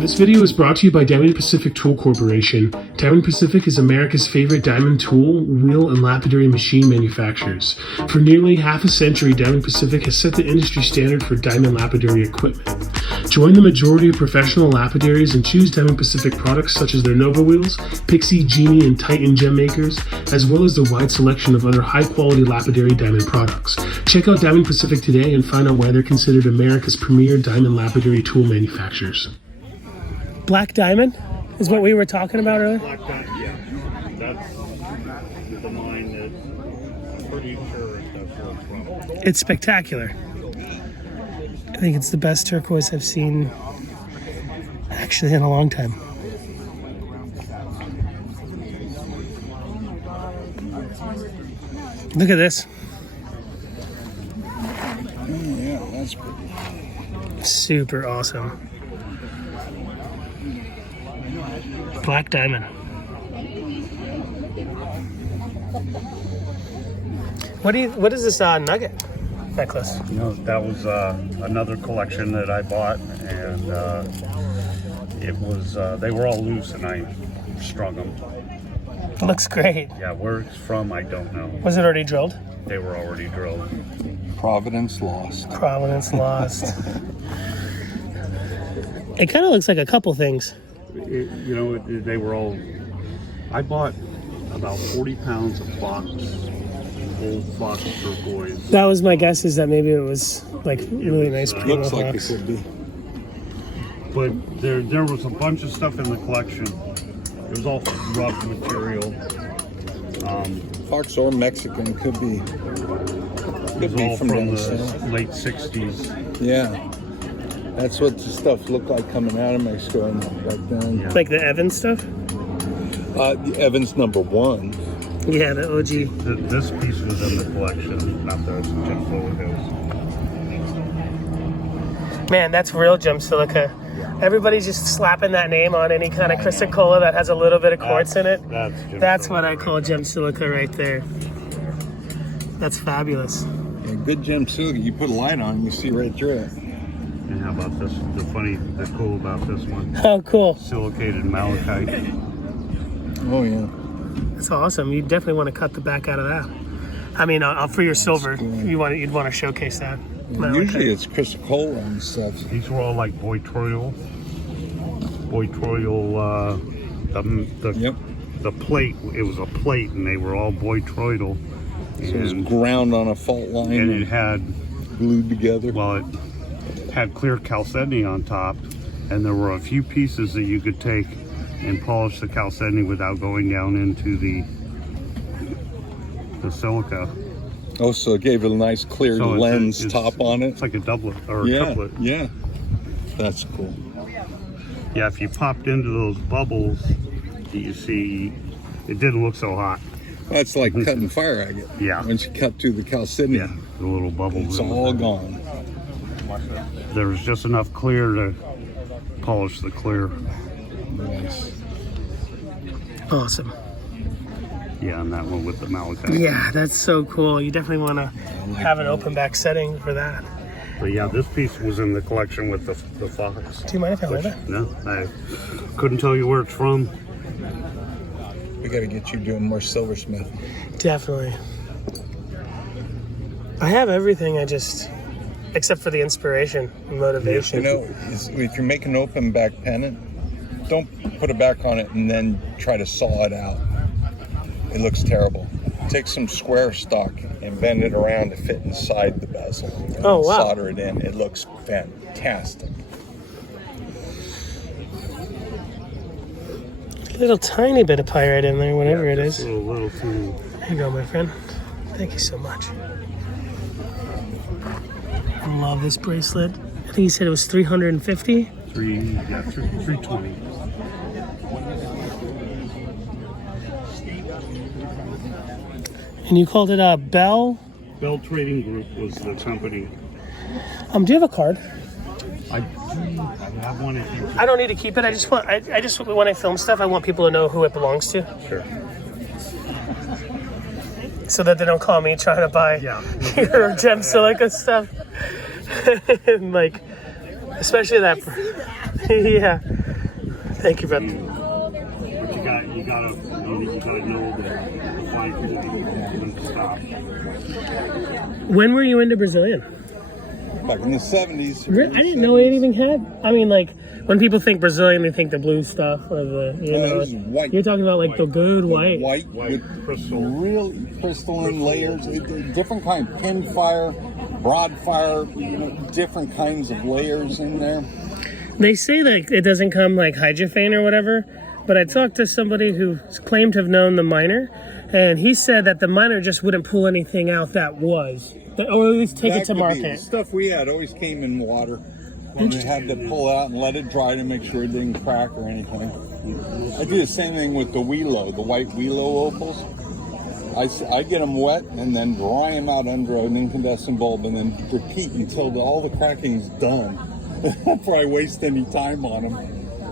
This video is brought to you by Diamond Pacific Tool Corporation. Diamond Pacific is America's favorite diamond tool, wheel, and lapidary machine manufacturers. For nearly half a century, Diamond Pacific has set the industry standard for diamond lapidary equipment. Join the majority of professional lapidaries and choose Diamond Pacific products such as their Nova wheels, Pixie, Genie, and Titan gem makers, as well as the wide selection of other high-quality lapidary diamond products. Check out Diamond Pacific today and find out why they're considered America's premier diamond lapidary tool manufacturers. Black diamond is what we were talking about earlier? Black diamond, yeah. That's the mine that I'm pretty sure that's where it's from. It's spectacular. I think it's the best turquoise I've seen actually in a long time. Look at this. Yeah, that's pretty. Super awesome. Black diamond. What is this nugget necklace? You know, that was another collection that I bought, and it was they were all loose, and I strung them. Looks great. Yeah, where it's from, I don't know. Was it already drilled? They were already drilled. Providence lost. Providence lost. It kind of looks like a couple things. They were all. I bought about 40 pounds of Fox, old Fox turquoise. That was my guess, is that maybe it was like really nice primo Looks like it Fox. could be. But there was a bunch of stuff in the collection. It was all rough material. Fox or Mexican could be. It was all from down the south. late 60s. Yeah. That's what the stuff looked like coming out of Mexico back then. Yeah. Like the Evans stuff? The Evans #1. Yeah, the OG. This piece was in the collection, not the gem silicas. Man, that's real gem silica. Everybody's just slapping that name on any kind of chrysocolla that has a little bit of quartz in it. That's what I call gem silica right there. That's fabulous. Yeah, good gem silica. You put a light on, you see right through it. And how about this? The cool about this one. Oh, cool. Silicated malachite. Oh, yeah. That's awesome. You definitely want to cut the back out of that. I mean, for your silver, you'd want to showcase that. Usually it's chrysocolla and stuff. These were all like boitroidal. The plate, it was a plate, and they were all boitroidal. So it was ground on a fault line And it had, glued together. well, it had clear chalcedony on top, and there were a few pieces that you could take and polish the chalcedony without going down into the silica. Oh, so it gave it a nice clear So lens it's top on it. It's like a doublet or a couplet. Yeah. That's cool. Yeah, if you popped into those bubbles, you see, it didn't look so hot. That's like cutting fire agate. Yeah. Once you cut through the chalcedony, Yeah, the little bubbles. it's in all there. gone. There was just enough clear to polish the clear. Nice. Awesome. Yeah, and that one with the malachite. Yeah, that's so cool. You definitely want to have an open back setting for that. But yeah, this piece was in the collection with the Fox. Do you mind if I hold it? No, I couldn't tell you where it's from. We got to get you doing more silversmith. Definitely. I have everything, except for the inspiration and motivation. You know, if you're making an open back pennant, don't put it back on it and then try to saw it out. It looks terrible. Take some square stock and bend it around to fit inside the bezel. And Oh, wow. Solder it in. It looks fantastic. Little tiny bit of pyrite in there, whatever it Just is. a little too. Here you go, my friend. Thank you so much. love this bracelet. I think you said it was 350. 320. And you called it a Bell? Bell Trading Group was the company. Do you have a card? I have one if you. I don't need to keep it. I just when I film stuff, I want people to know who it belongs to, Sure. so that they don't call me trying to buy your gem silica stuff. And like, especially that. Yeah. Thank you, brother. But you gotta know the flight when to stop. When were you into Brazilian? Like in the 70s. I didn't know it even had. I mean, like, when people think Brazilian, they think the blue stuff or the, you know. This is white. You're talking about like the good white. White White with crystal. real crystalline layers, different kind, pin fire, broad fire, different kinds of layers in there. They say that it doesn't come like hydrophane or whatever, but I talked to somebody who claimed to have known the miner, and he said that the miner just wouldn't pull anything out that was, or at least take it to market. The stuff we had always came in water. When we had to pull out and let it dry to make sure it didn't crack or anything. I do the same thing with the Wheelo, the white Wheelo opals. I get them wet and then dry them out under an incandescent bulb and then repeat until all the cracking is done before I waste any time on them.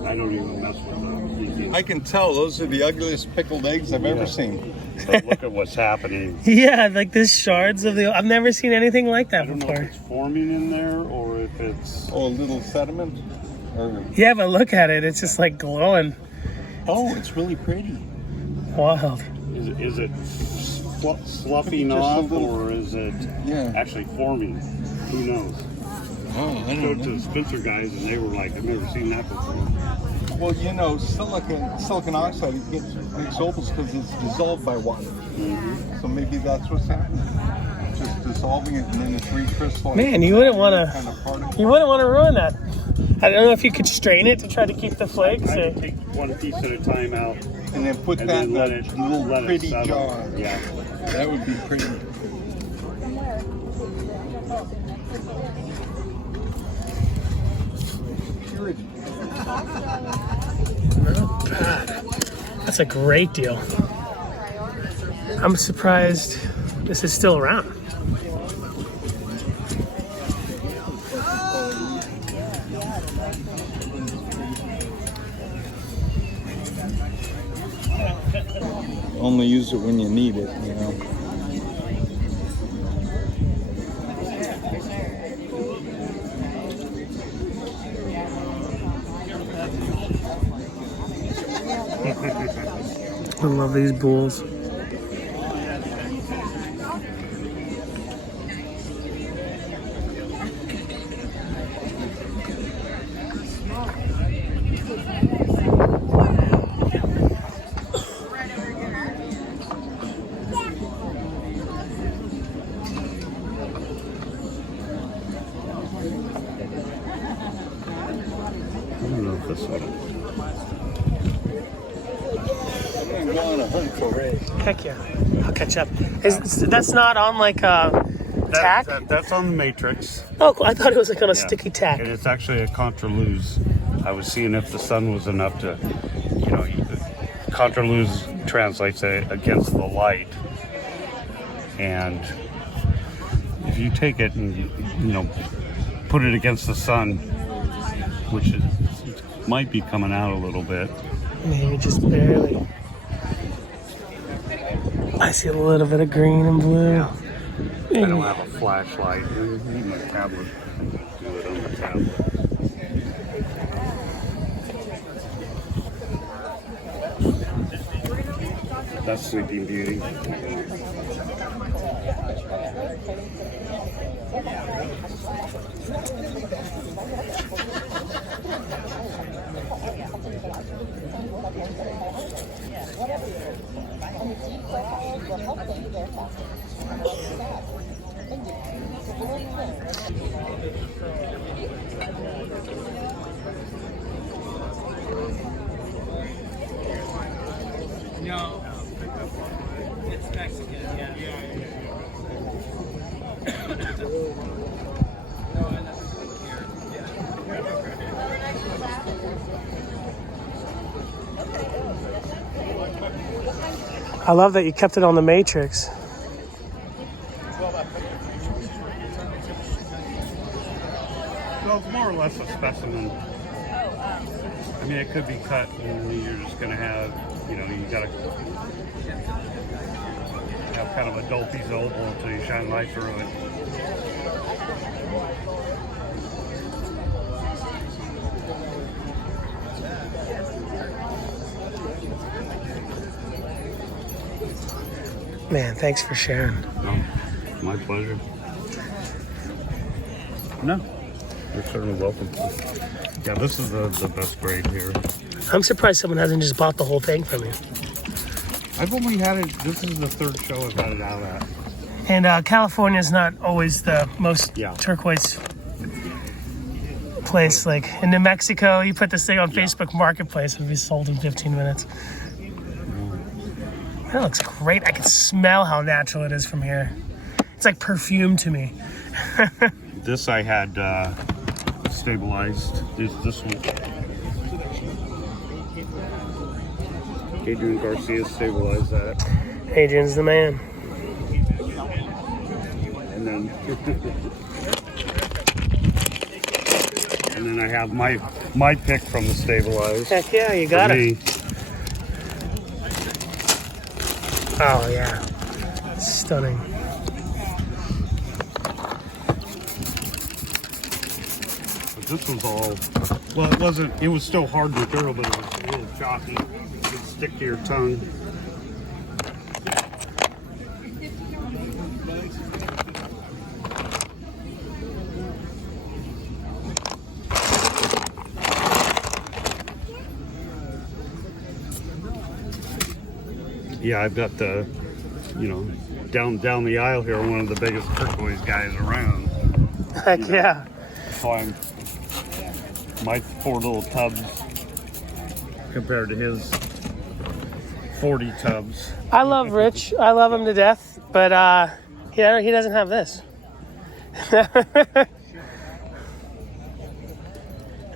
I don't even mess with them. I can tell those are the ugliest pickled eggs I've ever seen. But look at what's happening. Yeah, like this shards of the. I've never seen anything like that I don't know before. if it's forming in there or if it's. Oh, a little sediment? Or... Yeah, but look at it. It's just like glowing. Oh, it's really pretty. Wild. Is it sloughing Just a off little- or is it actually forming? Who knows? Oh, I I don't showed know. to the Spencer guys and they were like, I've never seen that before. Well, silicon oxide makes opals because it's dissolved by water. So maybe that's what's happening. Just dissolving it and then it's recrystallizing. Man, you wouldn't want to. Kind of particle. You wouldn't want to ruin that. I don't know if you could strain it to try to keep the flakes. I Or... would take one piece at a time out And then put and that then in let a it little let it pretty settle. jar. Yeah. That would be pretty. Purity. Not bad. That's a great deal. I'm surprised this is still around. Only use it when you need it, you know. I love these bulls. I don't know if this one. I'm gonna go on a hunt for rays. Heck yeah. I'll catch up. That's not on like a tack? That's on the matrix. Oh, cool. I thought it was like on a sticky tack. And it's actually a contraluz. I was seeing if the sun was enough to, contraluz translates against the light. And if you take it and, put it against the sun, which it might be coming out a little bit. Maybe just barely. I see a little bit of green and blue. I don't have a flashlight. I need my tablet. Do it on the tablet. That's Sleeping Beauty. No. It's Mexican, yeah. I love that you kept it on the matrix. Well, it's more or less a specimen. I mean, it could be cut and you're just going to have, you know, you got to have kind of a dull piece of opal until you shine light through it. Man, thanks for sharing. Oh, my pleasure. No, you're certainly welcome. Yeah, this is the best grade here. I'm surprised someone hasn't just bought the whole thing from me. I've only had it, this is the third show I've had it out at. And California's not always the most turquoise place. Like in New Mexico, you put this thing on Facebook Marketplace and it'll be sold in 15 minutes. That looks great. I can smell how natural it is from here. It's like perfume to me. This I had stabilized. This one. Adrian Garcia stabilized that. Adrian's the man. And then and then I have my pick from the stabilized. Heck yeah, you got it. Oh yeah, stunning. But this was all, well, it was still hard material, but it was a little choppy. It could stick to your tongue. Yeah, I've got the, you know, down the aisle here, one of the biggest turquoise guys around. Heck yeah. So my 4 little tubs compared to his 40 tubs. I love Rich. I love him to death, but he doesn't have this.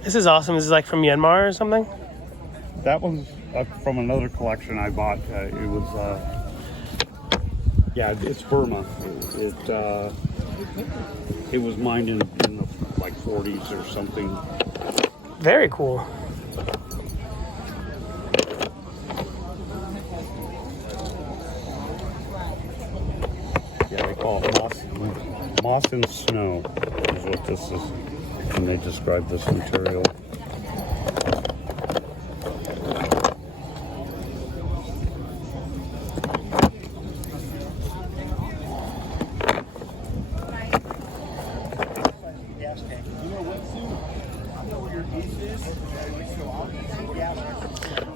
This is awesome. This is like from Myanmar or something? That was from another collection I bought. It was, yeah, it's Burma. It was mined in the like 40s or something. Very cool. Yeah, they call it moss and snow is what this is when they describe this material.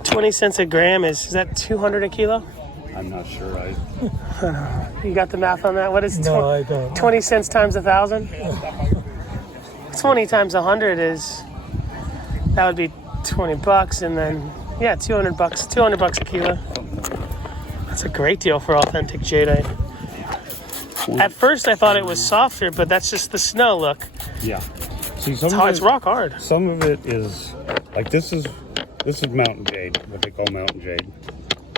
$0.20 a gram is that 200 a kilo? I'm not sure. You got the math on that? What is No, I don't. 20 cents times 1,000? 20 times 100 is, that would be 20 bucks, and then yeah, 200 bucks. 200 bucks a kilo. That's a great deal for authentic jadeite. At first I thought it was softer, but that's just the snow look. Yeah. See, It's rock hard. Some of it is like this is mountain jade, what they call mountain jade.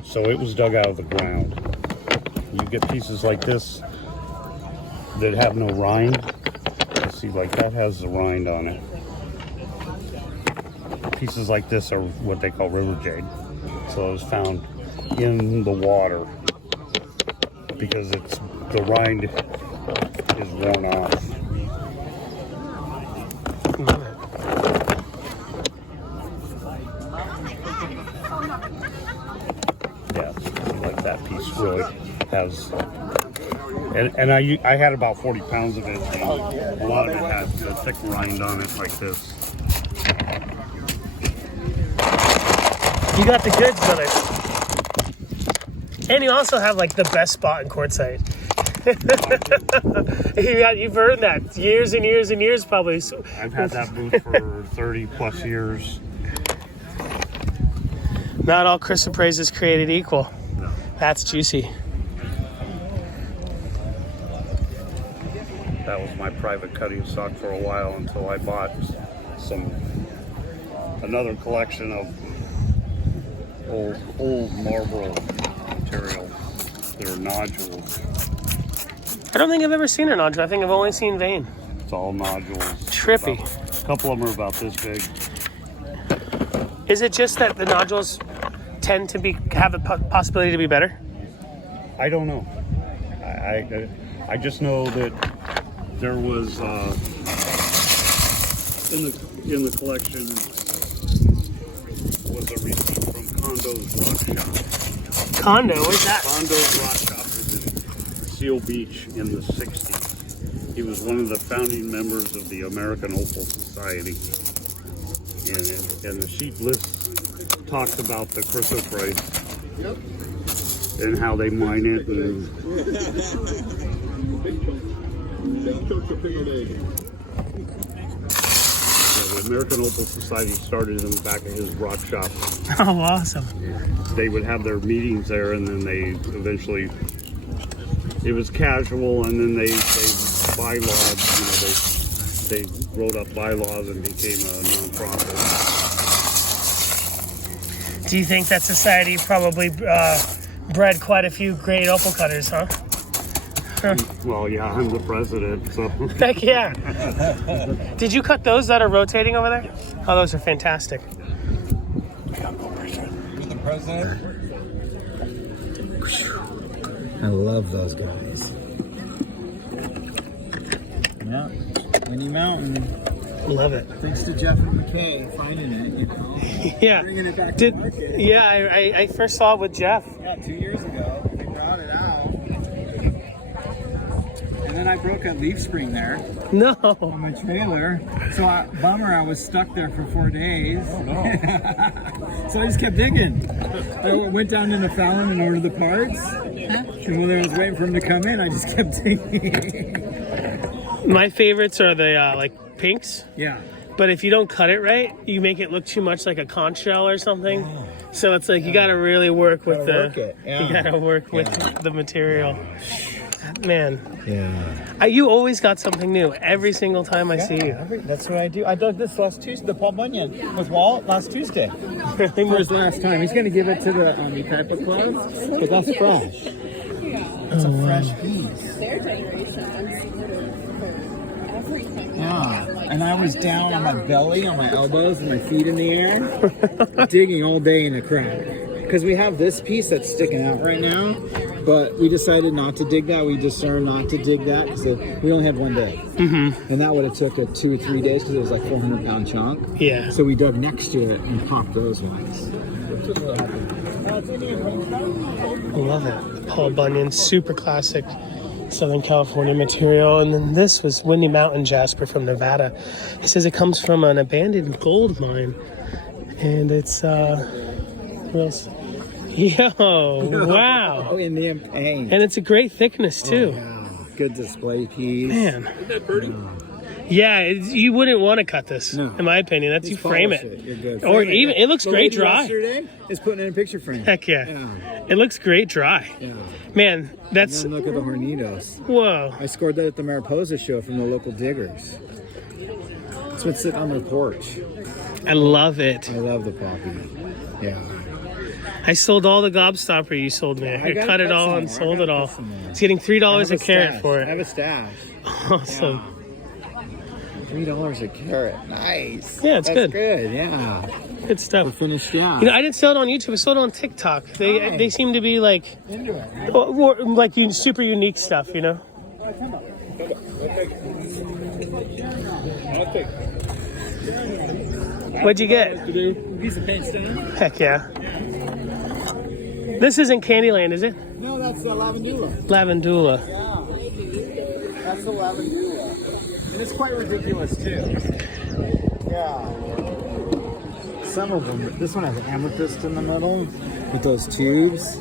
So it was dug out of the ground. You get pieces like this that have no rind. You see, like that has the rind on it. Pieces like this are what they call river jade. So it was found in the water because the rind is worn off. Yeah, like that piece really has, and I had about 40 pounds of it, and a lot of it had a thick rind on it like this. You got the goods, brother. And you also have like the best spot in quartzite. You've earned that years and years and years probably. I've had that booth for 30 plus years. Not all chrysoprase is created equal. No. That's juicy. That was my private cutting stock for a while until I bought another collection of old marble material. They're nodules. I don't think I've ever seen a nodule. I think I've only seen vein. It's all nodules. Trippy. A couple of them are about this big. Is it just that the nodules tend to have a possibility to be better? I don't know. I just know that there was in the collection was a receipt from Condo's Rock Shop. Condo, where's that? Condo's Rock Shop was in Seal Beach in the 60s. He was one of the founding members of the American Opal Society. And the sheet list talks about the chrysoprase and how they mine it. And the American Opal Society started in the back of his rock shop. Oh, awesome. They would have their meetings there, and then they eventually, it was casual, and then they bylawed, they wrote up bylaws and became a nonprofit. Do you think that society probably bred quite a few great opal cutters, huh? Well, yeah, I'm the president, so. Heck yeah. Did you cut those that are rotating over there? Oh, those are fantastic. You're the president? I love those guys. Yeah, Windy Mountain. Love it. Thanks to Jeff and McKay finding it, you know. Yeah. Bringing it back to market. Yeah, I first saw it with Jeff. Yeah, 2 years ago. We brought it out. And then I broke a leaf spring there No. on my trailer. So, bummer, I was stuck there for 4 days. Oh, no. So I just kept digging. I went down into Fallon and ordered the parts. And when I was waiting for him to come in, I just kept digging. My favorites are the like pinks. Yeah. But if you don't cut it right, you make it look too much like a conch shell or something. Oh. So it's like you got to really work with you got to work with the material. Man. Yeah. You always got something new every single time I see you. That's what I do. I dug this last Tuesday, the Paul Bunyan with Walt last Tuesday. Really? For his last time. He's going to give it to the type of club, but that's fresh. It's a fresh piece. Yeah. And I was down on my belly, on my elbows, and my feet in the air, digging all day in the crack. Because we have this piece that's sticking out right now, but we decided not to dig that. We discerned not to dig that because we only had 1 day. Mm-hmm. And that would have took 2 or 3 days because it was like 400-pound chunk. Yeah. So we dug next to it and popped those ones. I love it. Paul Bunyan, super classic Southern California material. And then this was Windy Mountain jasper from Nevada. He says it comes from an abandoned gold mine. And it's, yo, wow. Oh, in the paint. And it's a great thickness, too. Oh, wow. Good display piece. Man. Isn't that pretty? Yeah, you wouldn't want to cut this, in my opinion. That's Just you frame polish it. You're good. Or Frame even, it looks The great lady dry. yesterday is putting in a picture frame. Heck yeah. It looks great dry. Yeah. Man, that's... And then look at the Hornitos. Whoa. I scored that at the Mariposa show from the local diggers. It's been sitting on my porch. I love it. I love the poppy. Yeah. I sold all the gobstopper you sold me. I gotta cut it cut all some and more. sold I it gotta all. cut some more. It's getting $3 a carat stash. for I have it. a stash. Awesome. $3 a carat. Nice. Yeah, it's That's good. good. Yeah. Good stuff. We're finished. Yeah. You know, I didn't sell it on YouTube. I sold it on TikTok. They seem to be like, Into it. or like super unique stuff, you know? What'd you get? Piece of paint stain. Heck yeah. This isn't Candyland, is it? No, that's Lavandula. Lavandula. Yeah. That's the Lavandula. And it's quite ridiculous, too. Yeah. Some of them, this one has amethyst in the middle with those tubes.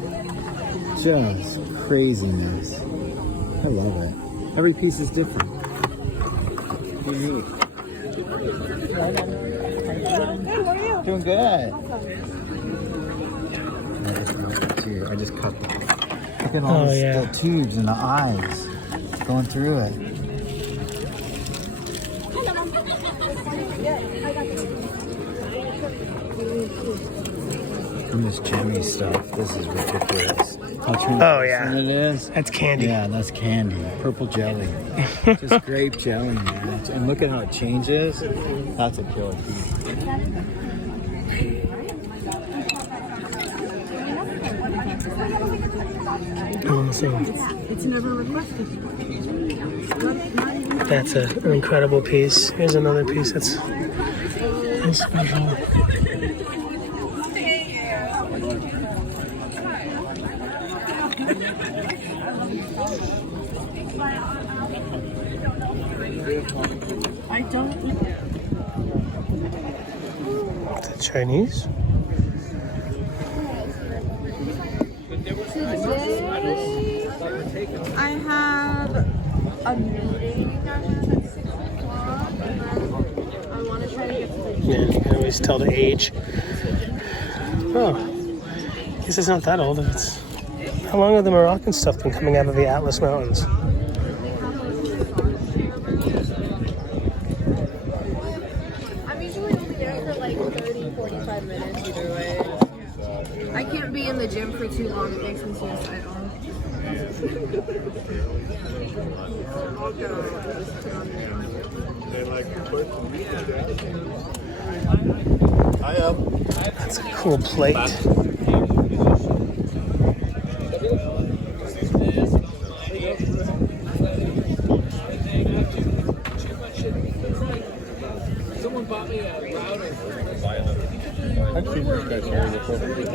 Just craziness. I love it. Every piece is different. Unique. Doing good. I just cut them. Look at all the tubes and the eyes going through it. And this gemmy stuff, this is ridiculous. How translucent yeah. it is. That's candy. Yeah, that's candy. Purple jelly. Just grape jelly, man. And look at how it changes. That's a killer piece. It's never requested. That's an incredible piece. Here's another piece that's special. I don't. Is that Chinese? I have a meeting at 6 o'clock, and then I want to try to get to the Yeah, you can always tell the age. Oh, I guess it's not that old. It's, how long have the Moroccan stuff been coming out of the Atlas Mountains? I'm usually only there for like 30, 45 minutes either way. I can't be in the gym for too long, it makes me suicidal. That's a cool plate.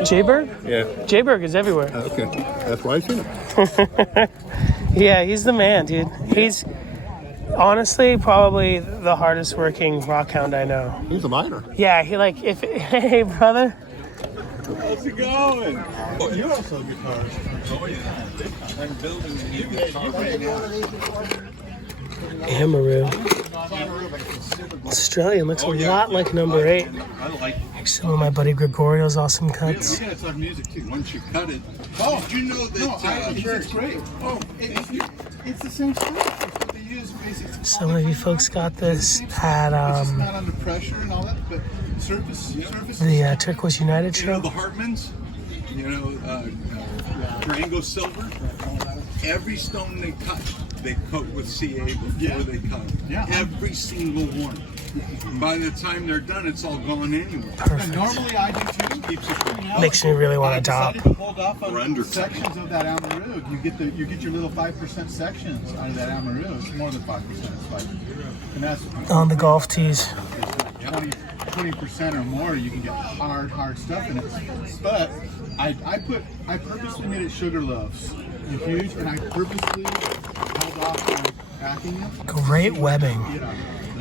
Jayberg? Yeah. Jayberg is everywhere. Okay. That's why I seen him. Yeah, he's the man, dude. He's honestly probably the hardest working rock hound I know. He's a miner. Yeah, he like if hey brother. How's it going? Oh, you're also a guitarist. I'm building a new guitar. Amaru. Australian looks a lot like number 8. I like it. Like some of my buddy Gregorio's awesome cuts. Yeah, it's like music too. Once you cut it. Oh, did you know that? No, I think it's great. Oh, it's the same stuff. It's what they use basically. Some of you folks got this at It's not under pressure and all that, but surface. the Turquoise United You know show. the Hartmans. You know, Durango silver. Every stone they touch, they coat with CA before they cut. Yeah. Every single one. By the time they're done, it's all gone anyway. Perfect. Normally I do too. Keeps it clean out. Makes me really want to decided top. to hold off on sections of that Amaru. You get your little 5% sections out of that Amaru. It's more than 5%. It's like, and that's On the golf tees. 20% or more. You can get hard stuff in it. But I purposely made it sugar loaves, infused, and I purposely held off on packing it. Great webbing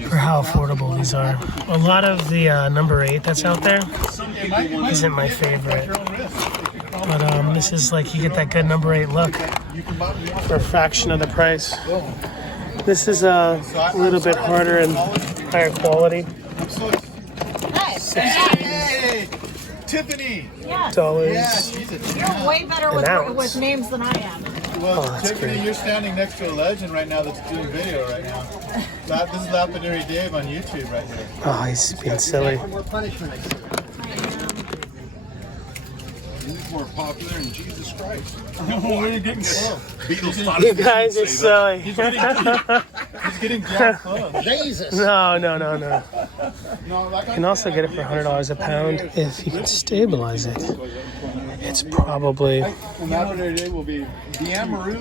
for how affordable these are. A lot of the number 8 that's out there isn't my favorite. But this is like you get that good number 8 look for a fraction of the price. This is a little bit harder and higher quality. Hey, Tiffany. $60. You're way better An ounce. with names than I am. Well, Oh, that's Tiffany, great. you're standing next to a legend right now that's doing video right now. This is Lapidary Dave on YouTube right here. Oh, he's being silly. He's more popular than Jesus Christ. Where are you getting close? Beatles thought You guys are silly. He's getting jacked close. Jesus. No. No, like You can also get it for $100 a pound if you can stabilize it. It's probably And Lapidary Dave will be the Amaru.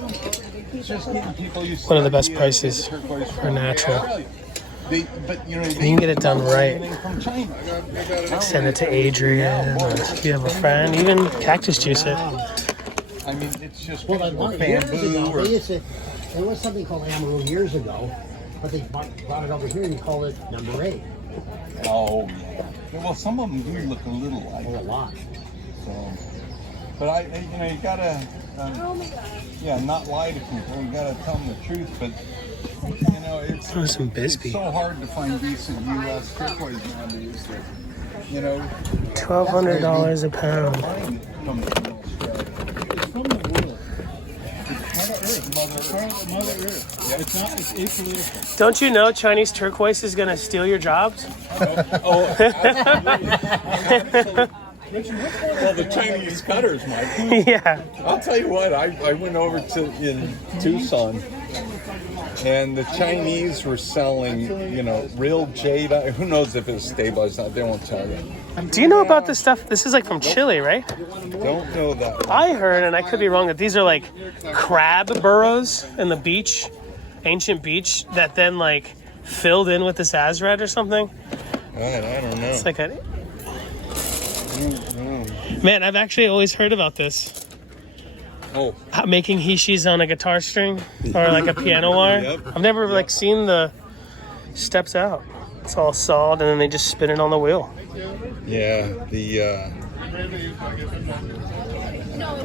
Just getting people used to one of the best idea prices that turquoise for natural. But you know, You can get it done right. from China. Send it to Adrian, or if you have a friend, even cactus juice it. I mean, it's just Well, years bamboo ago, or they used to, there was something called Amaru years ago, but they brought it over here and called it number 8. oh yeah. Well, some of them do look a little like Or a lot. so. But you gotta, not lie to people. You gotta tell them the truth. But you know, it's Oh, some Bisbee. so hard to find decent U.S. turquoise nowadays. That, you know, $1,200 a pound. find it from Australia. It's from the world. It's Mother Earth. Yeah. It's not. It's apolitical. Don't you know Chinese turquoise is gonna steal your jobs? Oh, absolutely. Well, the Chinese cutters, Mike. Yeah. I'll tell you what, I went over in Tucson, and the Chinese were selling, you know, real jade. Who knows if it's stabilized? They won't tell you. Do you know about this stuff? This is like from Chile, right? Don't know that. I heard, and I could be wrong, that these are like crab burrows in the beach, ancient beach, that then like filled in with this azurite or something. I don't know. It's like a... Man, I've actually always heard about this. Oh. Making hishis on a guitar string or like a piano wire. Yep. I've never like seen the steps out. It's all sawed and then they just spin it on the wheel. Yeah, the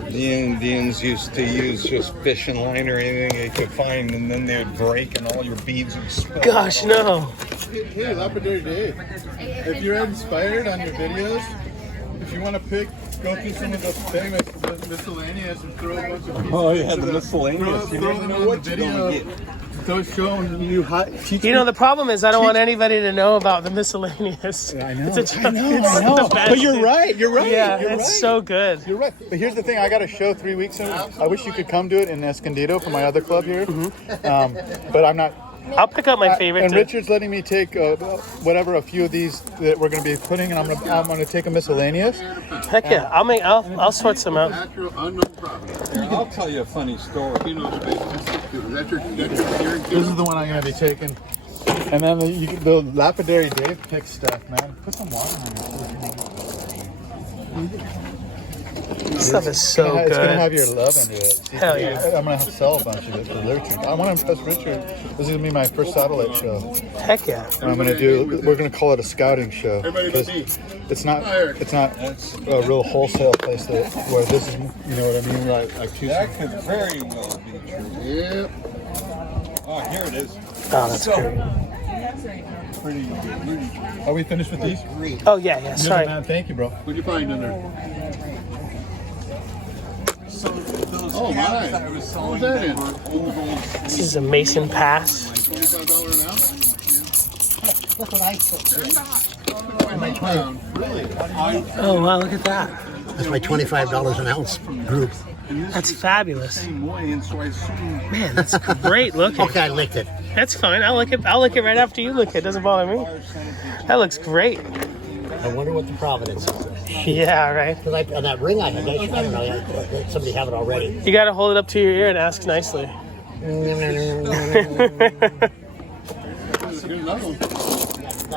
Indians used to use just fishing line or anything they could find, and then they would break and all your beads would spill. Gosh, no. Hey, Lapidary Dave, if you're inspired on your videos, if you want to go through some of the famous miscellaneous and throw a bunch of pieces. Oh yeah, the miscellaneous. You never know what you're gonna get. Those showing you You know, the problem is I don't want anybody to know about the miscellaneous. I know. It's a joke. I know. But you're right. You're right. Yeah, you're it's right. so good. You're right. But here's the thing. I got a show 3 weeks in. I wish you could come do it in Escondido for my other club here. But I'm not. I'll pick up my favorite. And Richard's letting me take a few of these that we're going to be putting, and I'm going to take a miscellaneous. Heck yeah, I'll sort some out. Here, I'll tell you a funny story. This is the one I'm going to be taking. And then the Lapidary Dave pick stuff, man. Put some water in it. This stuff is so good. It's going to have your love into it. Hell yeah. I'm going to sell a bunch of it for Richard. I want to impress Richard. This is going to be my first satellite show. Heck yeah. And we're going to call it a scouting show. It's not a real wholesale place where this is, you know what I mean? Like That could very well be true. Yep. Oh, here it is. Oh, that's great. Are we finished with these? Oh yeah, sorry. Man, thank you, bro. What'd you find in there? So those my. I was selling What was that in? were oval. This is a Mason Pass. $25 an ounce? Look what I took. Really? Oh wow, look at that. That's my $25 an ounce group. That's fabulous. Same way, and so I assumed Man, that's great looking. Okay, I licked it. That's fine. I'll lick it right after you lick it. Doesn't bother me. That looks great. I wonder what the Providence is. Yeah, right. Because on that ring I had, I don't know, somebody have it already. You gotta hold it up to your ear and ask nicely. No,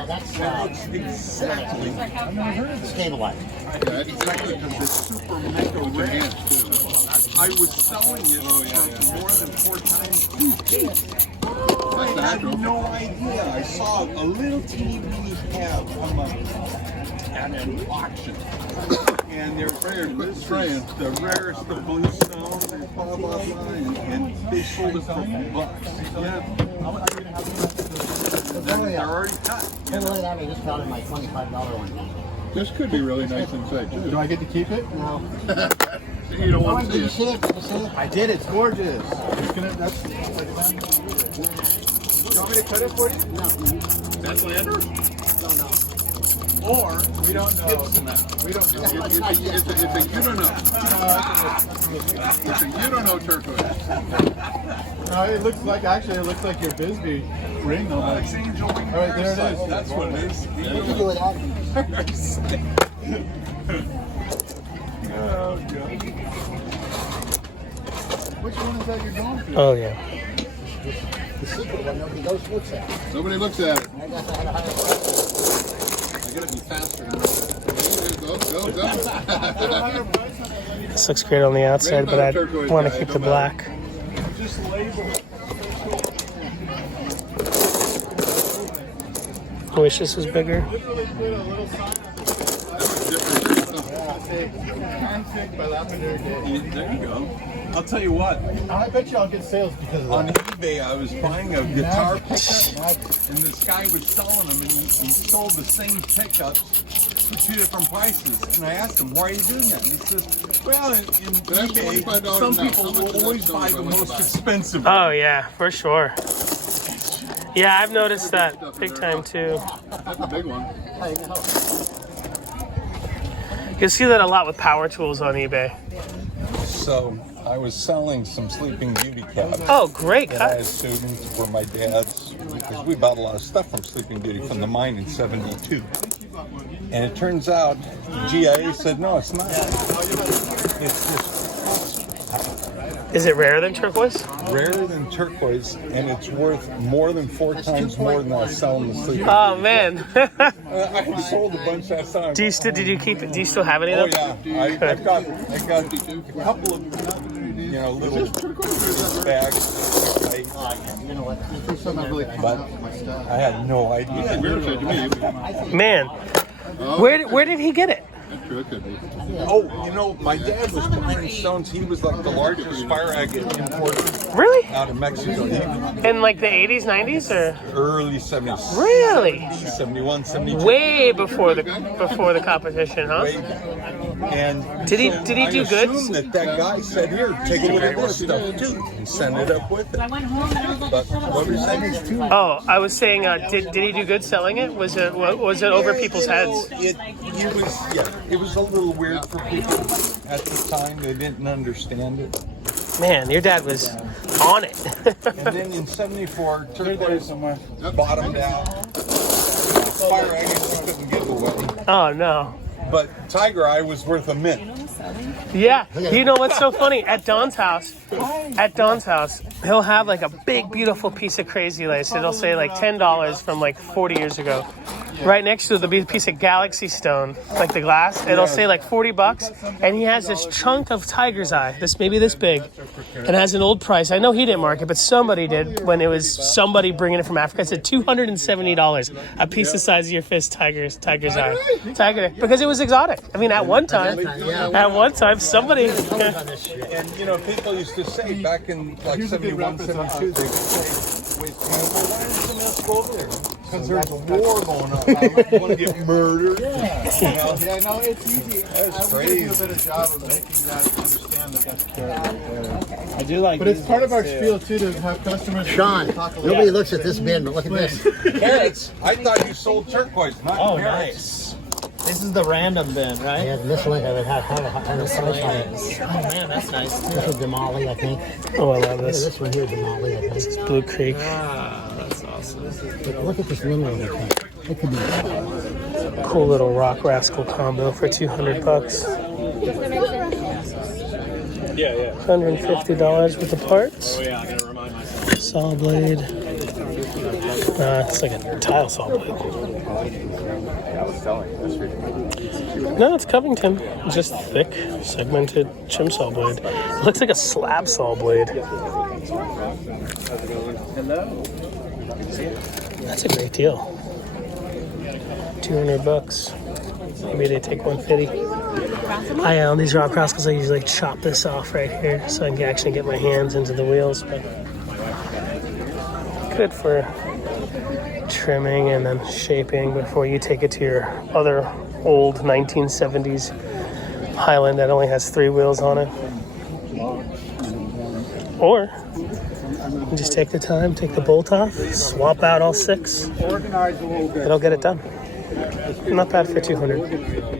that's exactly. I've never heard of stabilized. that's exactly because it's super mega rare. I was selling it for more than 4 times. I had no idea. I saw a little teeny weeny tab come up at an auction. And they're very the rarest of blue stone and blah blah blah, and they sold it for $1. Yeah. They're already cut. Hey, look at that, I just found in my $25 one. This could be really nice inside, too. Do I get to keep it? No. You don't want to Did you see see it? Did you see it? I did. It's gorgeous. You want me to cut it for you? No. That's Lander? Don't know. Or We don't know. we don't know. It's a you don't know. It's a you don't know turquoise. No, it looks like your Bisbee ring almost. Angel wing. All right, there it is. That's what it is. What did you do with that? Oh god. Which one is that you're going for? Oh yeah. The secret one, nobody looks at. Nobody looks at it. I guess I had a higher price. I gotta be faster. Go. This looks great on the outside, but I want to keep the black. Just label it. I wish this was bigger. Literally put a little sign on Config by Lapidary Dave. There you go. I'll tell you what. I bet you I'll get sales because of On that. eBay, I was buying a guitar pickup, and this guy was selling them, and he sold the same pickups for 2 different prices. And I asked him, "Why are you doing that?" And he says, "Well, in eBay, $25 some now. people How much will is always that buy stone the by most 25? expensive." Oh yeah, for sure. Yeah, I've noticed that big time too. That's a big one. I know. You'll see that a lot with power tools on eBay. So I was selling some Sleeping Beauty cabs. Oh, great. that I assumed were my dad's, because we bought a lot of stuff from Sleeping Beauty from the mine in '72. And it turns out GIA said, no, it's not. It's just Is it rarer than turquoise? rarer than turquoise, and it's worth more than 4 times more than I was selling the Sleeping Oh, Beauty. man. I had sold a bunch that time. Did you keep it? Do you still have any Oh of them? yeah, I got a couple of little bags, but I had no idea. Man, where did he get it? Oh, my dad was pouring stones. He was like the largest fire agate importer Really? out of Mexico. In like the 80s, 90s, or Early 70s. really? 71, 72. Way before the competition, huh? And Did he do good? I assume that guy said, here, take a look at this stuff too, and send it up with it. But what were you saying? Oh, I was saying, did he do good selling it? Was it over people's heads? It was a little weird for people at the time. They didn't understand it. Man, your dad was on it. And then in '74, turquoise bottomed out. Fire agates couldn't give away. Oh no. But Tiger Eye was worth a mint. Yeah, you know what's so funny? At Don's house, he'll have like a big, beautiful piece of crazy lace. It'll say like $10 from like 40 years ago. Right next to it, there'll be a piece of Galaxy Stone, like the glass. It'll say like $40, and he has this chunk of Tiger's Eye, maybe this big, and has an old price. I know he didn't mark it, but somebody did when it was somebody bringing it from Africa. It said $270, a piece the size of your fist, Tiger's Eye, because it was exotic. I mean, at one time, somebody. And people used to say back in like 71, 72, they would say, wait, why does someone else go over there? Because there's a war going on. I want to get murdered. Yeah, no, it's easy. That's I crazy. do a better job of making that understand that that's carrot. I do like. But it's part of our spiel too to have customers. Sean, talk a lot. nobody looks at this bin, but look at this. Carrots? I thought you sold turquoise, not carrots. Nice. This is the random bin, right? Yeah, this one I would have a price on it. Oh man, that's nice. This is Damali, I think. Oh, I love Yeah, this. this one here, Damali, I think. Blue Creek. Ah, that's awesome. But look at this little one. It could be. Cool little Rock Rascal combo for $200. Yeah. $150 with the parts. Oh yeah, I gotta remind myself. Saw blade. It's like a tile saw blade. No, it's Covington. Just thick, segmented trim saw blade. It looks like a slab saw blade. That's a great deal. $200. Maybe they take $150. I on these Rock Rascals, I usually chop this off right here so I can actually get my hands into the wheels. But good for trimming and then shaping before you take it to your other old 1970s Highland that only has 3 wheels on it. Or you just take the time, take the bolt off, swap out all 6. It'll get it done. Not bad for $200.